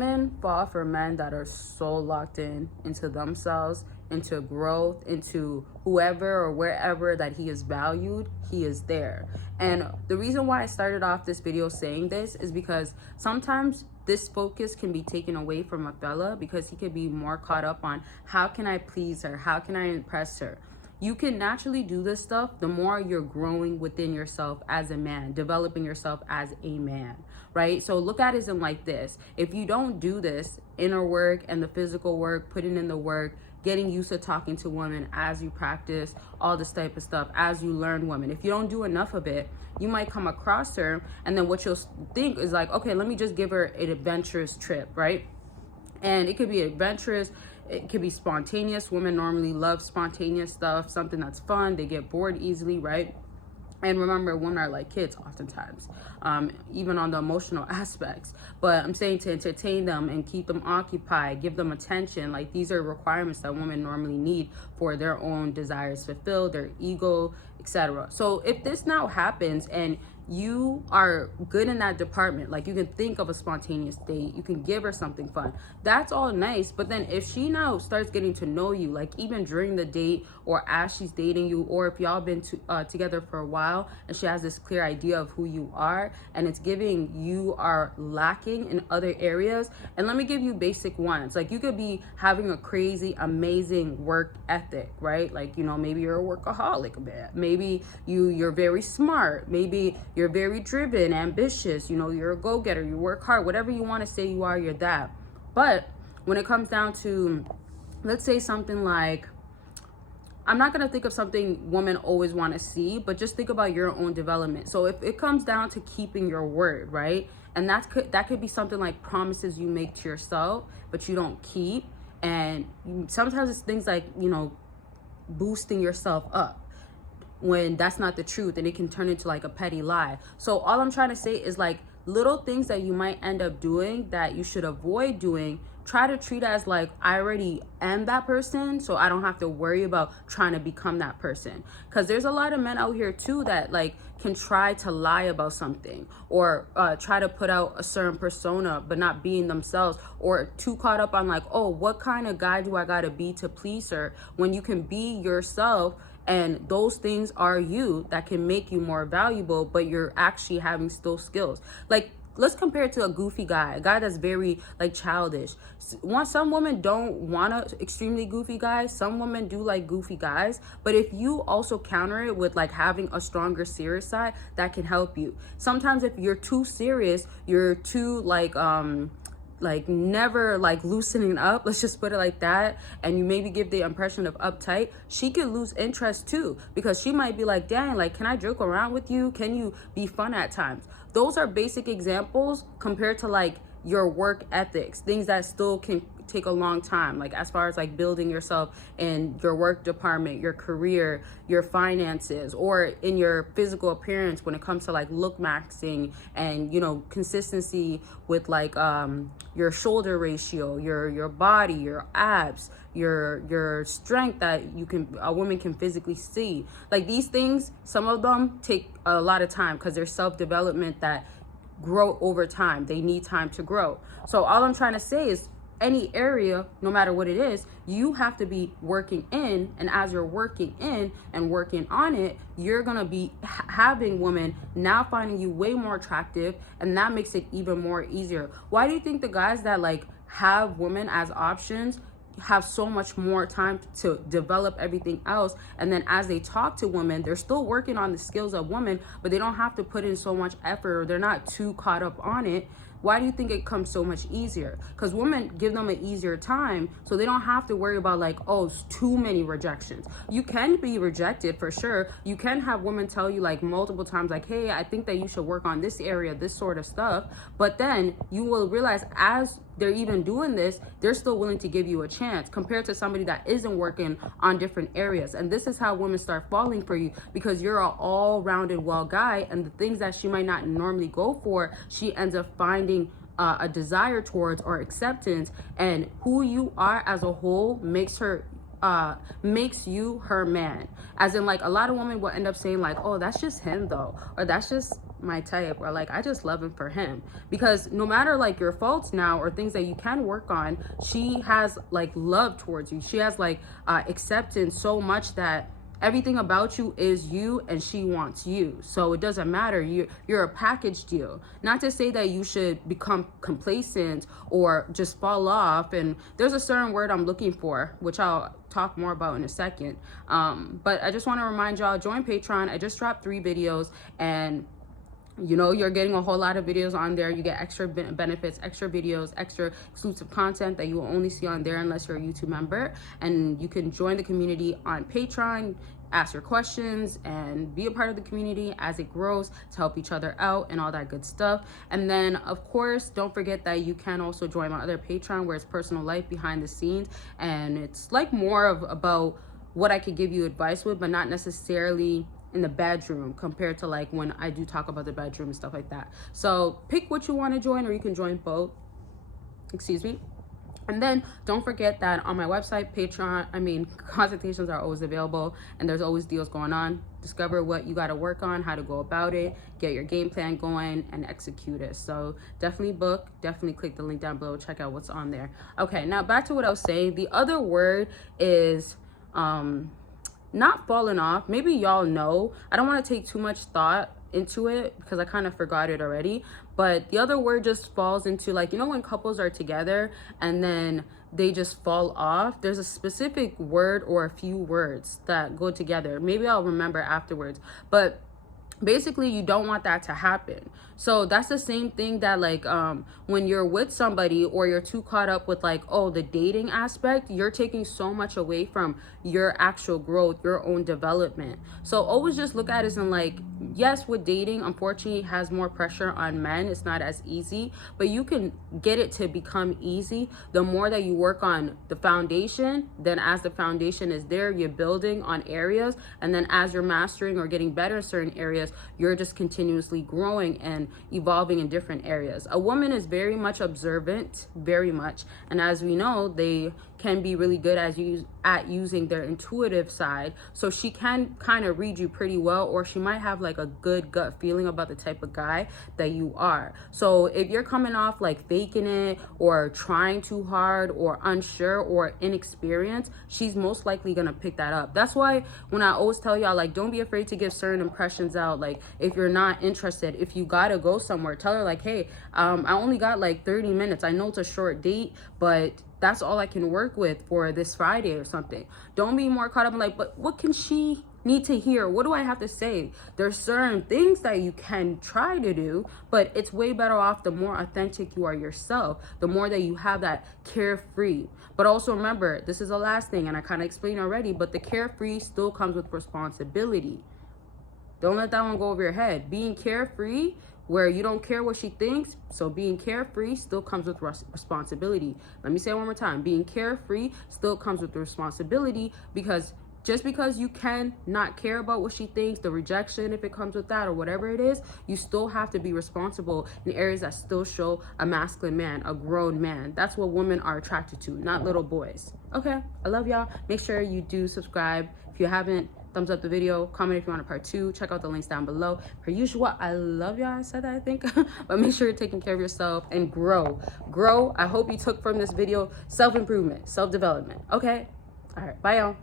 Women fall for men that are so locked in into themselves, into growth, into whoever or wherever that he is valued, he is there. And the reason why I started off this video saying this is because sometimes this focus can be taken away from a fella because he could be more caught up on how can I please her, how can I impress her. You can naturally do this stuff the more you're growing within yourself as a man, developing yourself as a man, right? So look at it like this. If you don't do this inner work and the physical work, putting in the work, getting used to talking to women as you practice all this type of stuff, as you learn women, if you don't do enough of it, you might come across her and then what you'll think is like, okay, let me just give her an adventurous trip, right? And it could be adventurous, it could be spontaneous. Women normally love spontaneous stuff, something that's fun. They get bored easily, right? And remember, women are like kids oftentimes, even on the emotional aspects. But I'm saying to entertain them and keep them occupied, give them attention. Like, these are requirements that women normally need for their own desires fulfilled, their ego, etc. So if this now happens and you are good in that department, like you can think of a spontaneous date, you can give her something fun, that's all nice. But then if she now starts getting to know you, like even during the date or as she's dating you, or if y'all been together for a while and she has this clear idea of who you are and it's giving you are lacking in other areas, and let me give you basic ones. Like, you could be having a crazy amazing work ethic, right? Like, you know, maybe you're a workaholic a bit, maybe you're very smart, maybe you're very driven, ambitious, you know, you're a go-getter, you work hard, whatever you want to say you are, you're that. But when it comes down to, let's say something like, I'm not going to think of something women always want to see, but just think about your own development. So if it comes down to keeping your word, right? And that could be something like promises you make to yourself, but you don't keep. And sometimes it's things like, you know, boosting yourself up, when that's not the truth, and it can turn into like a petty lie. So all I'm trying to say is, like, little things that you might end up doing that you should avoid doing, try to treat as like, I already am that person, so I don't have to worry about trying to become that person. Because there's a lot of men out here too that like can try to lie about something, or try to put out a certain persona but not being themselves, or too caught up on like, oh, what kind of guy do I gotta be to please her, when you can be yourself. And those things are you that can make you more valuable, but you're actually having still skills. Like, let's compare it to a goofy guy, a guy that's very like childish. Some women don't want an extremely goofy guy. Some women do like goofy guys. But if you also counter it with like having a stronger serious side, that can help you. Sometimes if you're too serious, you're too like never like loosening up, let's just put it like that, and you maybe give the impression of uptight, she could lose interest too, because she might be like, dang, like, can I joke around with you? Can you be fun at times? Those are basic examples compared to like your work ethics, things that still can take a long time, like as far as like building yourself in your work department, your career, your finances, or in your physical appearance when it comes to like look maxing and, you know, consistency with like your shoulder ratio, your body, your abs, your strength that a woman can physically see. Like, these things, some of them take a lot of time because they're self-development that grow over time. They need time to grow. So all I'm trying to say is, any area, no matter what it is, you have to be working in, and as you're working in and working on it, you're gonna be having women now finding you way more attractive, and that makes it even more easier. Why do you think the guys that like have women as options have so much more time to develop everything else, and then as they talk to women, they're still working on the skills of women, but they don't have to put in so much effort, or they're not too caught up on it? Why do you think it comes so much easier? Because women give them an easier time, so they don't have to worry about like, oh, it's too many rejections. You can be rejected for sure. You can have women tell you like multiple times, like, hey, I think that you should work on this area, this sort of stuff. But then you will realize as they're even doing this, they're still willing to give you a chance compared to somebody that isn't working on different areas. And this is how women start falling for you, because you're an all-rounded well guy, and the things that she might not normally go for, she ends up finding a desire towards or acceptance, and who you are as a whole makes you her man. As in, like, a lot of women will end up saying like, oh, that's just him though, or that's just my type, or like I just love him for him. Because no matter like your faults now or things that you can work on, she has like love towards you. She has like acceptance so much that everything about you is you, and she wants you. So it doesn't matter, you're a package deal. Not to say that you should become complacent or just fall off, and there's a certain word I'm looking for, which I'll talk more about in a second. But I just want to remind y'all, join Patreon. I just dropped 3 videos, and you know, you're getting a whole lot of videos on there. You get extra benefits, extra videos, extra exclusive content that you will only see on there unless you're a YouTube member. And you can join the community on Patreon, ask your questions, and be a part of the community as it grows to help each other out and all that good stuff. And then, of course, don't forget that you can also join my other Patreon, where it's personal life behind the scenes. And it's like more of about what I could give you advice with, but not necessarily in the bedroom, compared to like when I do talk about the bedroom and stuff like that. So pick what you want to join, or you can join both. Excuse me. And then don't forget that on my website, Patreon, consultations are always available, and there's always deals going on. Discover what you got to work on, how to go about it, get your game plan going, and execute it. So definitely book, definitely click the link down below, check out what's on there. Okay, now back to what I was saying. The other word is not falling off. Maybe y'all know. I don't want to take too much thought into it because I kind of forgot it already. But the other word just falls into, like, you know, when couples are together and then they just fall off, there's a specific word or a few words that go together. Maybe I'll remember afterwards. But basically, you don't want that to happen. So that's the same thing that like when you're with somebody, or you're too caught up with like, oh, the dating aspect, you're taking so much away from your actual growth, your own development. So always just look at it as in like, yes, with dating, unfortunately, has more pressure on men. It's not as easy, but you can get it to become easy the more that you work on the foundation. Then as the foundation is there, you're building on areas, and then as you're mastering or getting better in certain areas, you're just continuously growing and evolving in different areas. A woman is very much observant, very much, and as we know, they can be really good at using their intuitive side. So she can kind of read you pretty well, or she might have like a good gut feeling about the type of guy that you are. So if you're coming off like faking it, or trying too hard, or unsure, or inexperienced, she's most likely gonna pick that up. That's why when I always tell y'all, like, don't be afraid to give certain impressions out. Like, if you're not interested, if you gotta go somewhere, tell her like, hey, I only got like 30 minutes. I know it's a short date, but that's all I can work with for this Friday or something. Don't be more caught up in like, but what can she need to hear? What do I have to say? There's certain things that you can try to do, but it's way better off the more authentic you are yourself, the more that you have that carefree. But also remember, this is the last thing, and I kind of explained already, but the carefree still comes with responsibility. Don't let that one go over your head. Being carefree, where you don't care what she thinks, so being carefree still comes with responsibility. Let me say it one more time. Being carefree still comes with responsibility, because just because you can not care about what she thinks, the rejection, if it comes with that, or whatever it is, you still have to be responsible in areas that still show a masculine man, a grown man. That's what women are attracted to, not little boys. Okay, I love y'all. Make sure you do subscribe. If you haven't, thumbs up the video, comment if you want a part 2, check out the links down below. Per usual, I love y'all. I said that, I think. But make sure you're taking care of yourself and grow. I hope you took from this video self-improvement, self-development. Okay? All right, bye y'all.